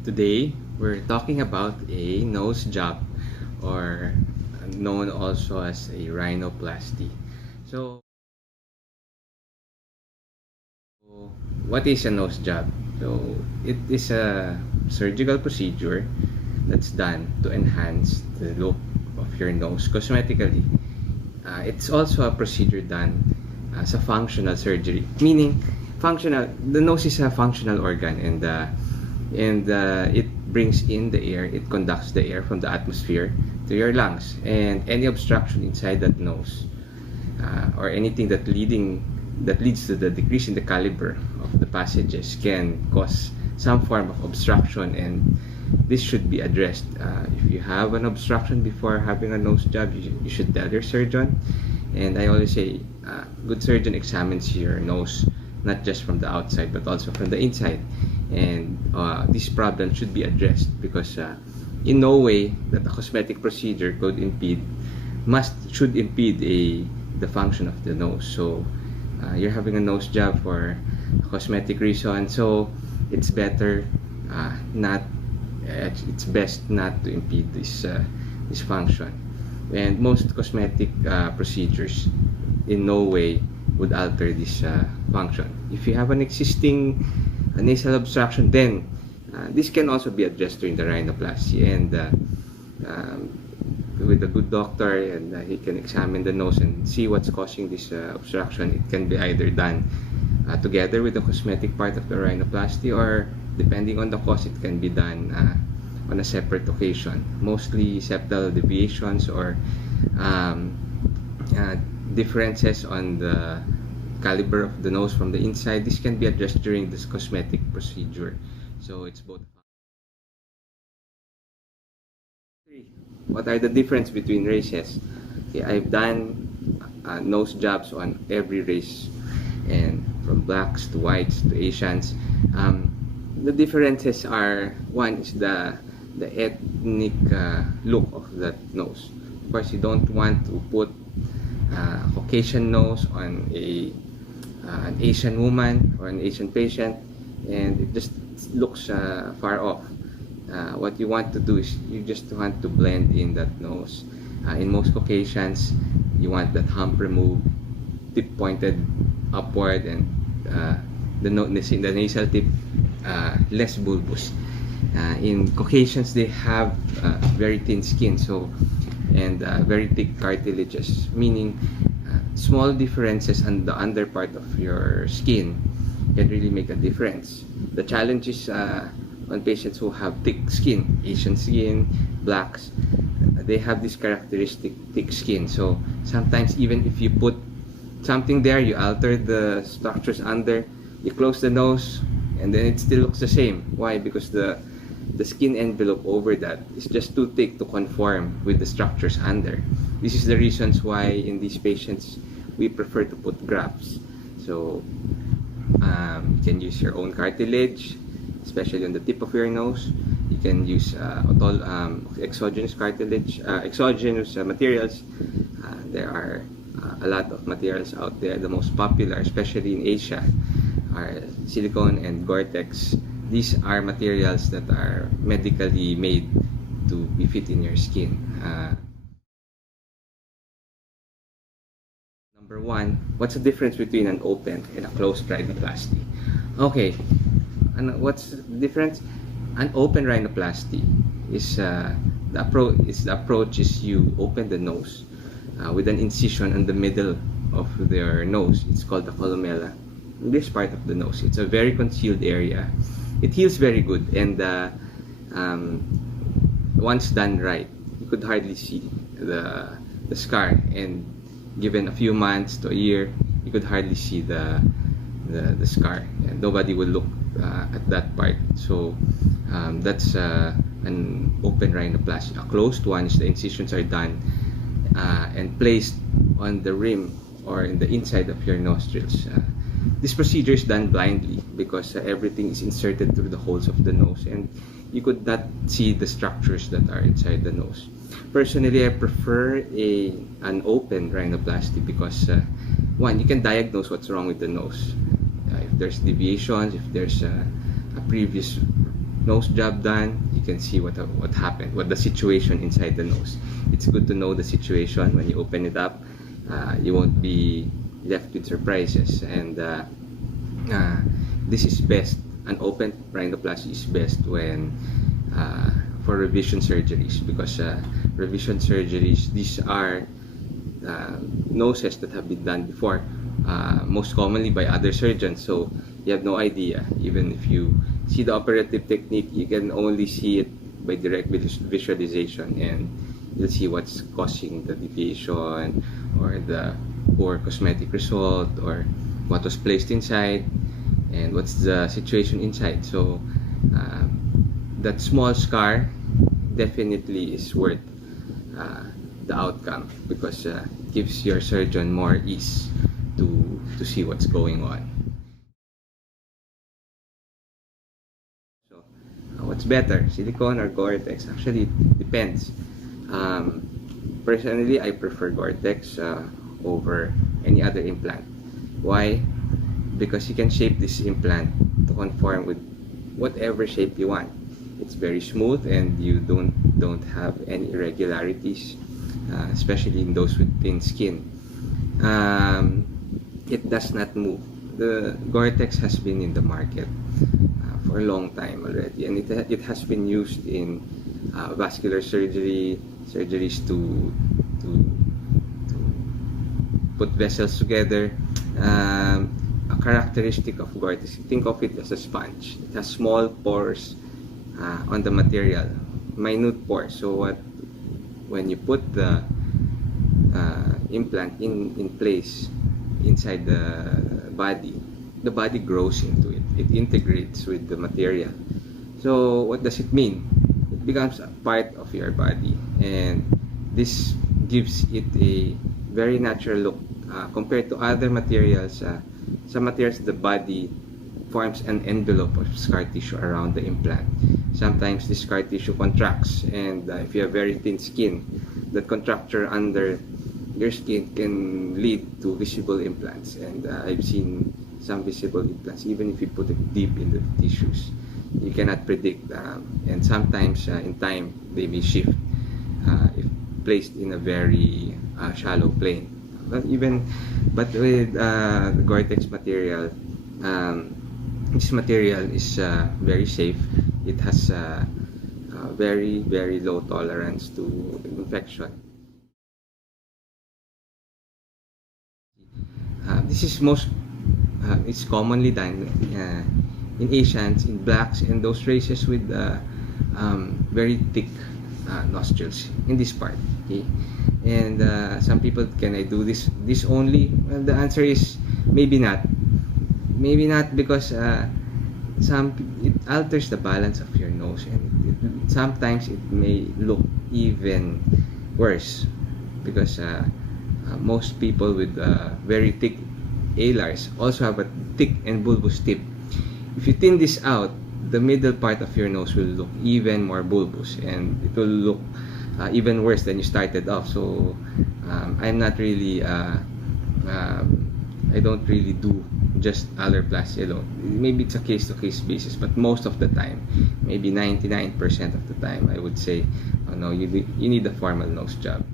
Today, we're talking about a nose job, or known also as a rhinoplasty. So, what is a nose job? So, it is a surgical procedure that's done to enhance the look of your nose cosmetically. It's also a procedure done as a functional surgery, meaning functional. The nose is a functional organ, and it brings in the air. It conducts the air from the atmosphere to your lungs, and any obstruction inside that nose, or anything that leads to the decrease in the caliber of the passages can cause some form of obstruction, and this should be addressed. If you have an obstruction before having a nose job, you should tell your surgeon. And I always say, good surgeon examines your nose not just from the outside but also from the inside. And this problem should be addressed because in no way that a cosmetic procedure should impede the function of the nose. So you're having a nose job for a cosmetic reason, so it's better not it's best not to impede this function. And most cosmetic procedures in no way would alter this function. If you have an existing nasal obstruction, then this can also be addressed during the rhinoplasty, and with a good doctor, and he can examine the nose and see what's causing this obstruction. It can be either done together with the cosmetic part of the rhinoplasty, or depending on the cause, it can be done on a separate occasion. Mostly septal deviations or differences on the caliber of the nose from the inside, this can be addressed during this cosmetic procedure. So it's both. What are the difference between races? Okay, I've done nose jobs on every race, and from blacks to whites to Asians. The differences are, one is the ethnic look of that nose. Of course, you don't want to put Caucasian nose on an Asian woman or an Asian patient, and it just looks far off. What you want to do is you just want to blend in that nose. In most Caucasians, you want that hump removed, tip pointed upward, and the nasal tip less bulbous. In Caucasians, they have very thin skin, and very thick cartilages, meaning small differences on the under part of your skin can really make a difference. The challenge is on patients who have thick skin, Asian skin, blacks, they have this characteristic thick skin. So sometimes even if you put something there, you alter the structures under, you close the nose, and then it still looks the same. Why? Because the skin envelope over that is just too thick to conform with the structures under. This is the reasons why in these patients we prefer to put grafts. So you can use your own cartilage, especially on the tip of your nose. You can use exogenous cartilage, exogenous materials. There are a lot of materials out there. The most popular, especially in Asia, are Silicone and Goretex. These are materials that are medically made to be fit in your skin. Number one, what's the difference between an open and a closed rhinoplasty? Okay, and what's the difference? An open rhinoplasty is the approach is you open the nose with an incision in the middle of their nose. It's called the columella. This part of the nose, it's a very concealed area. It heals very good, and once done right, you could hardly see the scar. And given a few months to a year, you could hardly see the scar, and nobody will look at that part. So that's an open rhinoplasty. A closed one is the incisions are done and placed on the rim or in the inside of your nostrils. This procedure is done blindly because everything is inserted through the holes of the nose, and you could not see the structures that are inside the nose. Personally, I prefer an open rhinoplasty because one, you can diagnose what's wrong with the nose. If there's deviations, if there's a previous nose job done, you can see what happened, what the situation inside the nose. It's good to know the situation when you open it up. You won't be left with surprises, and this is best. An open rhinoplasty is best when for revision surgeries, because revision surgeries, these are noses that have been done before, most commonly by other surgeons, so you have no idea. Even if you see the operative technique, you can only see it by direct visualization, and you'll see what's causing the deviation or the poor cosmetic result, or what was placed inside and what's the situation inside. So that small scar definitely is worth the outcome, because it gives your surgeon more ease to see what's going on. So what's better, silicone or Goretex? Actually, it depends. Personally, I prefer Goretex over any other implant. Why? Because you can shape this implant to conform with whatever shape you want. It's very smooth, and you don't have any irregularities, especially in those with thin skin. It does not move. The Goretex has been in the market for a long time already, and it has been used in vascular surgeries to put vessels together. A characteristic of Goretex, think of it as a sponge. It has small pores on the material, minute pores. So when you put the implant in place inside the body grows into it. It integrates with the material. So what does it mean? It becomes a part of your body, and this gives it a very natural look compared to other materials. Some materials, the body forms an envelope of scar tissue around the implant. Sometimes this scar tissue contracts, and if you have very thin skin, that contracture under your skin can lead to visible implants. And I've seen some visible implants, even if you put it deep in the tissues. You cannot predict, and sometimes in time they may shift if placed in a very shallow plane. But with the Goretex material, this material is very safe. It has very, very low tolerance to infection. This is it's commonly done in Asians, in blacks, and those races with very thick nostrils in this part. Okay? And some people, can I do this only? Well, the answer is maybe not. Maybe not, because it alters the balance of your nose, and sometimes it may look even worse, because most people with very thick alars also have a thick and bulbous tip. If you thin this out, the middle part of your nose will look even more bulbous, and it will look even worse than you started off. So I'm not really I don't really do just Alarplasty alone. Maybe it's a case-to-case basis, but most of the time, maybe 99% of the time, I would say, oh no, you need a formal nose job.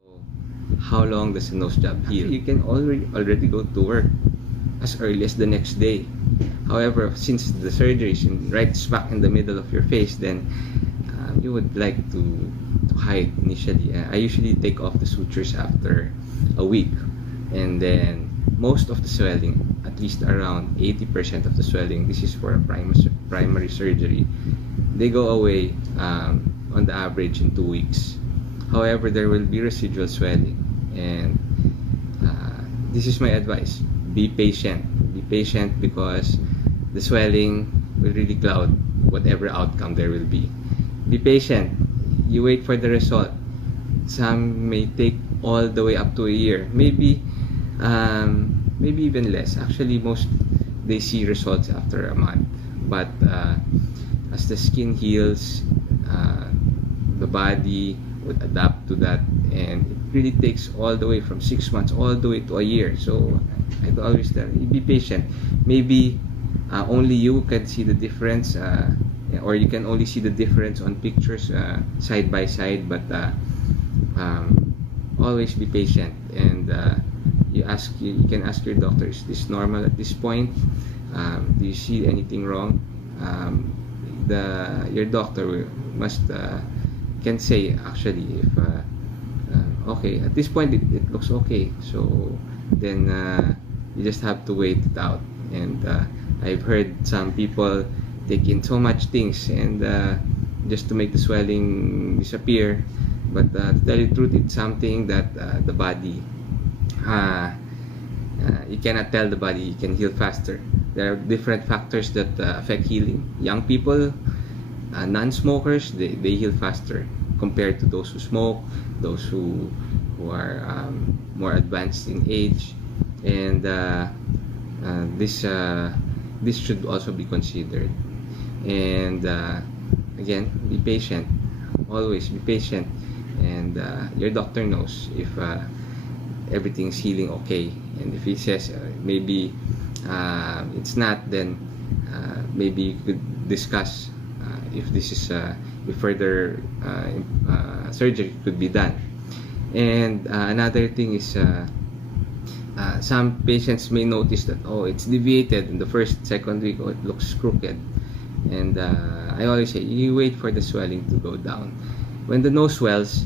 So, how long does a nose job heal? You can already go to work as early as the next day. However, since the surgery is right smack in the middle of your face, then you would like to hide initially. I usually take off the sutures after a week, and then most of the swelling, at least around 80% of the swelling, this is for a primary surgery, they go away on the average in 2 weeks. However, there will be residual swelling, and this is my advice: be patient. Be patient, because the swelling will really cloud whatever outcome there will be. Be patient. You wait for the result. Some may take all the way up to a year, maybe even less. Actually, most they see results after a month. But as the skin heals, the body would adapt to that, and it really takes all the way from 6 months all the way to a year. So I'd always tell you, be patient. Maybe only you can see the difference, or you can only see the difference on pictures side by side. But always be patient, and you can ask your doctor, is this normal at this point? Do you see anything wrong? Your doctor must can say actually if okay, at this point it looks okay, so then you just have to wait it out. And I've heard some people take in so much things and just to make the swelling disappear, but to tell you the truth, it's something that the body you cannot tell the body you can heal faster. There are different factors that affect healing. Young people, non-smokers, they heal faster compared to those who smoke, those who are more advanced in age, and this should also be considered. And again, be patient. Always be patient, and your doctor knows if everything's healing okay. And if he says maybe it's not, then maybe you could discuss if this is if further surgery could be done. And another thing is some patients may notice that, oh, it's deviated in the first, second week, or it looks crooked. And I always say, you wait for the swelling to go down. When the nose swells,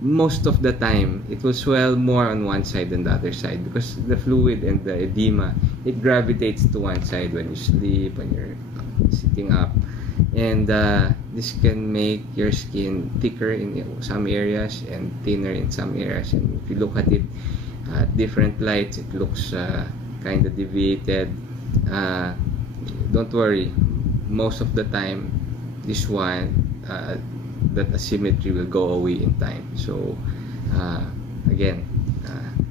most of the time it will swell more on one side than the other side, because the fluid and the edema, it gravitates to one side when you sleep, when you're sitting up. And this can make your skin thicker in some areas and thinner in some areas. And if you look at it at different lights, it looks kind of deviated. Don't worry, most of the time this one, that asymmetry will go away in time. So again,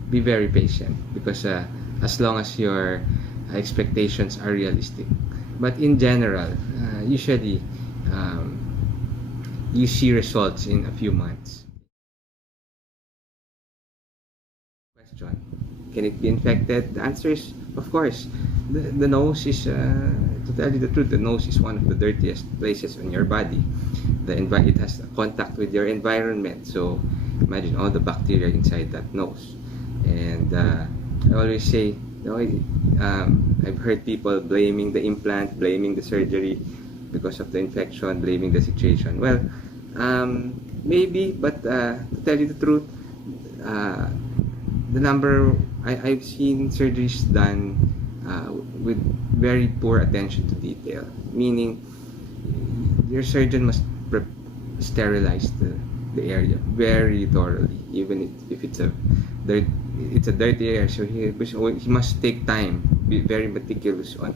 be very patient, because as long as your expectations are realistic. But in general, usually you see results in a few months. Question: can it be infected? The answer is, of course. The nose is, to tell you the truth, the nose is one of the dirtiest places on your body. It has contact with your environment. So imagine all the bacteria inside that nose. And I always say, I've heard people blaming the implant, blaming the surgery because of the infection, blaming the situation. Well, maybe, but to tell you the truth, I've seen surgeries done with very poor attention to detail, meaning your surgeon must sterilize the area very thoroughly, even if it's a dirty area. So he must take time, be very meticulous on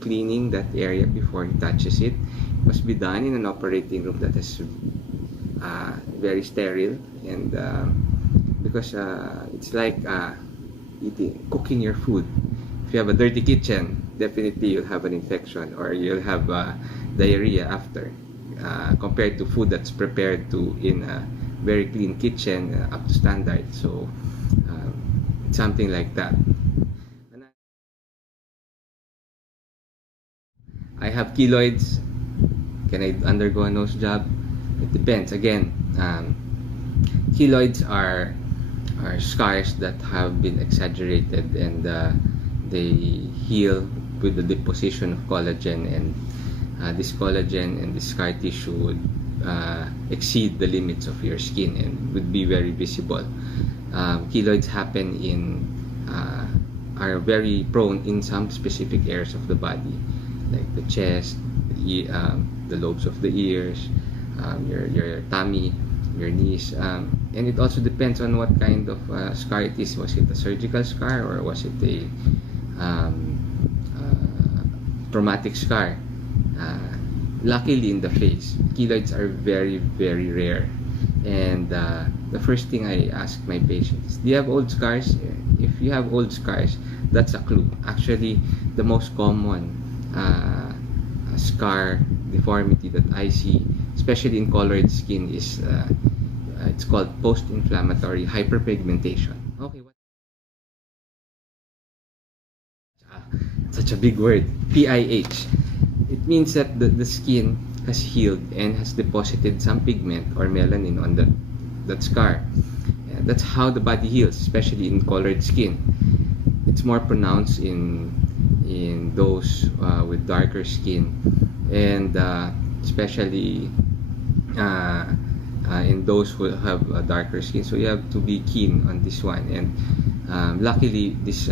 cleaning that area before he touches it. It must be done in an operating room that is very sterile, and because it's like cooking your food. If you have a dirty kitchen, definitely you'll have an infection, or you'll have diarrhea after, compared to food that's prepared in a very clean kitchen, up to standard. So it's something like that. I have keloids. Can I undergo a nose job? It depends. Again, keloids are scars that have been exaggerated, and they heal with the deposition of collagen, and this collagen and this scar tissue would exceed the limits of your skin and would be very visible. Keloids are very prone in some specific areas of the body, like the chest, the lobes of the ears, your tummy, your knees, and it also depends on what kind of scar it is. Was it a surgical scar, or was it a traumatic scar? Luckily, in the face, keloids are very, very rare. And the first thing I ask my patients, do you have old scars? If you have old scars, that's a clue. Actually, the most common scar deformity that I see, especially in colored skin, is it's called post-inflammatory hyperpigmentation. Okay, such a big word, PIH. It means that the skin has healed and has deposited some pigment or melanin on that scar. That's how the body heals, especially in colored skin. It's more pronounced in those with darker skin, and especially in those who have darker skin. So you have to be keen on this one. And luckily, this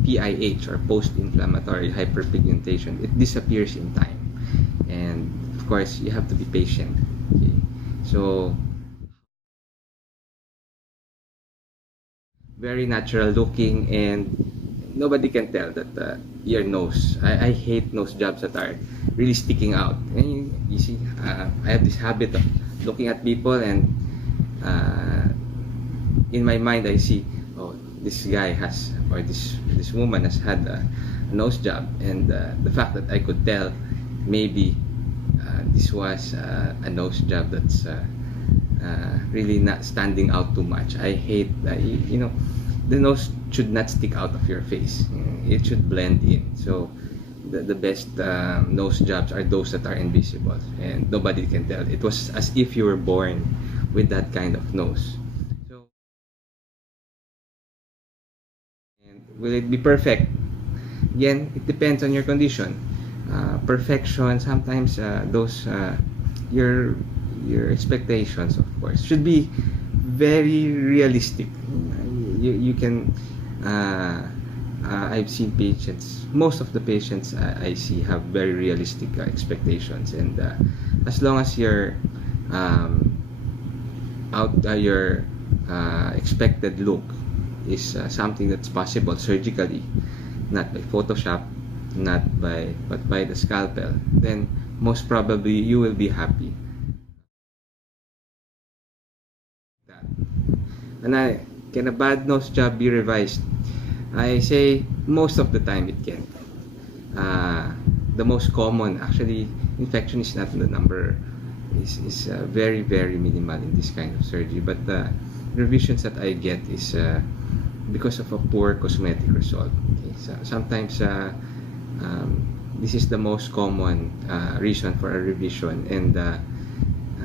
PIH, or post-inflammatory hyperpigmentation, it disappears in time. And of course, you have to be patient. Okay? So very natural looking, and nobody can tell that your nose. I hate nose jobs that are really sticking out. And you see, I have this habit of looking at people, and in my mind I see, oh, this guy has, or this woman has had a nose job, and the fact that I could tell maybe this was a nose job that's really not standing out too much. I hate the nose should not stick out of your face. It should blend in. So the best nose jobs are those that are invisible and nobody can tell. It was as if you were born with that kind of nose. So, and will it be perfect? Again, it depends on your condition. Perfection, sometimes those your expectations, of course, should be very realistic. You can I've seen patients, most of the patients I see have very realistic expectations, and as long as your your expected look is something that's possible surgically, not by Photoshop, but by the scalpel, then most probably you will be happy. And can a bad nose job be revised? I say most of the time it can. The most common, actually, infection is not the number, is very, very minimal in this kind of surgery. But the revisions that I get is because of a poor cosmetic result. Okay? So sometimes this is the most common reason for a revision. And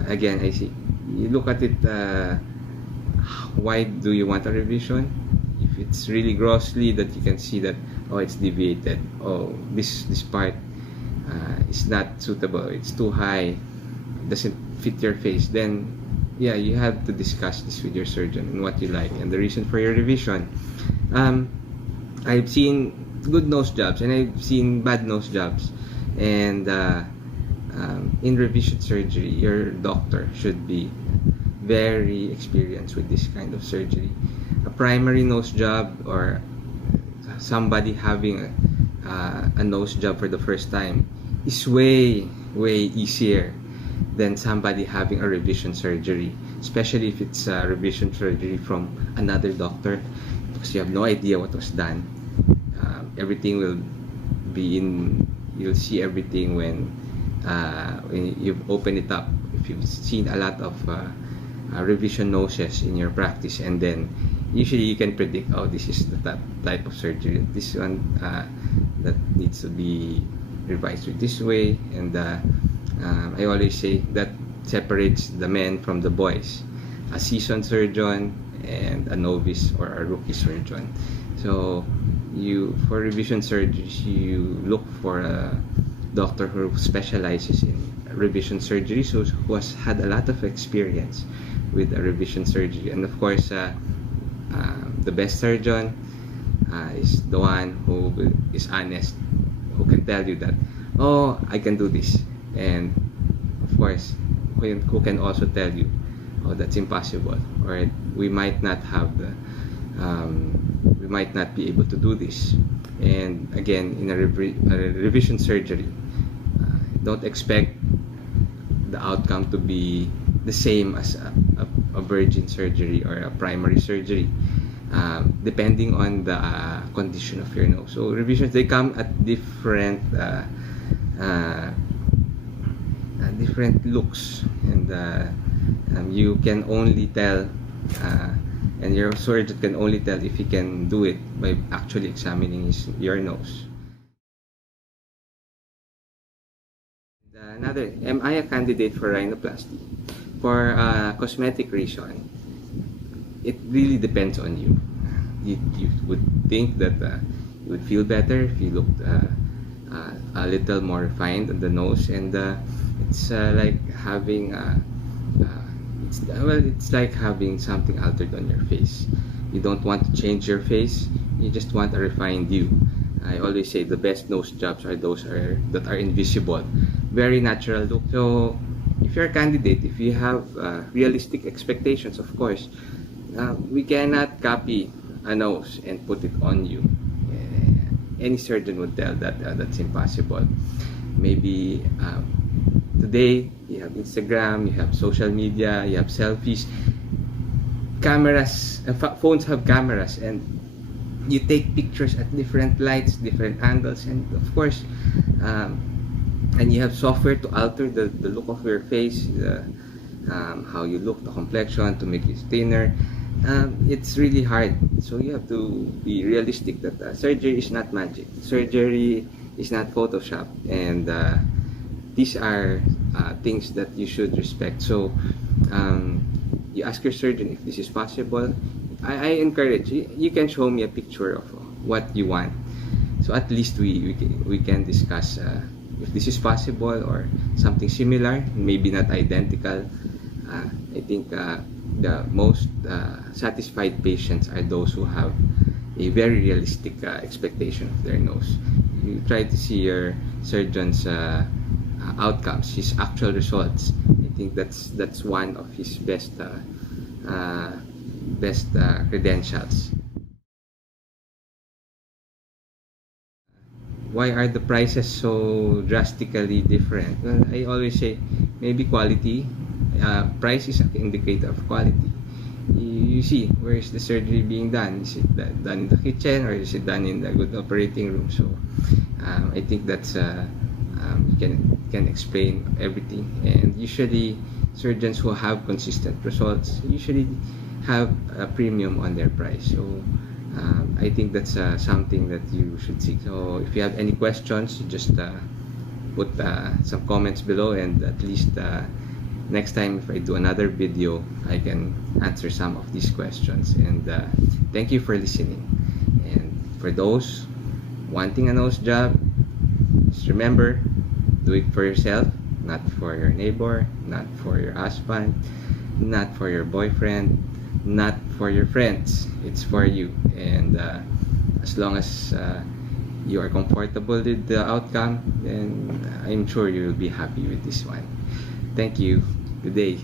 again, I see, you look at it, why do you want a revision? If it's really grossly that you can see that, oh, it's deviated, oh, this part is not suitable, it's too high, doesn't fit your face, then yeah, you have to discuss this with your surgeon and what you like and the reason for your revision. I've seen good nose jobs and I've seen bad nose jobs, and in revision surgery, your doctor should be very experienced with this kind of surgery. A primary nose job, or somebody having a nose job for the first time, is way easier than somebody having a revision surgery, especially if it's a revision surgery from another doctor, because you have no idea what was done. Everything will be in, you'll see everything when you've opened it up. If you've seen a lot of revision noses in your practice, and then usually you can predict, oh, this is the type of surgery, this one that needs to be revised with this way. And I always say that separates the men from the boys: a seasoned surgeon and a novice or a rookie surgeon. So for revision surgeries, you look for a doctor who specializes in revision surgery, so who has had a lot of experience with a revision surgery. And of course, the best surgeon is the one who is honest, who can tell you that, oh, I can do this, and of course, who can also tell you, oh, that's impossible, or we might not have we might not be able to do this. And again, in a revision surgery, don't expect the outcome to be the same as a virgin surgery or a primary surgery, depending on the condition of your nose. So revisions, they come at different different looks, and you can only tell, and your surgeon can only tell if he can do it by actually examining your nose. Another, am I a candidate for rhinoplasty? For cosmetic reason, it really depends on you. You would think that you would feel better if you looked a little more refined on the nose, and it's like having it's like having something altered on your face. You don't want to change your face, you just want a refined you. I always say the best nose jobs are those that are invisible, very natural look. So if you're a candidate, if you have realistic expectations, of course, we cannot copy a nose and put it on you. Any surgeon would tell that that's impossible. Maybe today you have Instagram, you have social media, you have selfies, cameras, phones have cameras, and you take pictures at different lights, different angles, and of course, and you have software to alter the look of your face, how you look, the complexion, to make it thinner. It's really hard. So you have to be realistic that surgery is not magic. Surgery is not Photoshop, and these are things that you should respect. So you ask your surgeon if this is possible. I encourage you. You can show me a picture of what you want, so at least we can discuss if this is possible or something similar, maybe not identical. I think the most satisfied patients are those who have a very realistic expectation of their nose. You try to see your surgeon's outcomes, his actual results. I think that's one of his best credentials. Why are the prices so drastically different? Well, I always say maybe quality. Price is an indicator of quality. You see, where is the surgery being done? Is it done in the kitchen, or is it done in the good operating room? So I think that's can explain everything. And usually surgeons who have consistent results usually have a premium on their price. So I think that's something that you should seek. So if you have any questions, just put some comments below, and at least next time if I do another video, I can answer some of these questions. And thank you for listening. And for those wanting a nose job, just remember, do it for yourself, not for your neighbor, not for your husband, not for your boyfriend, not for your friends. It's for you. And as long as you are comfortable with the outcome, then I'm sure you will be happy with this one. Thank you. Good day.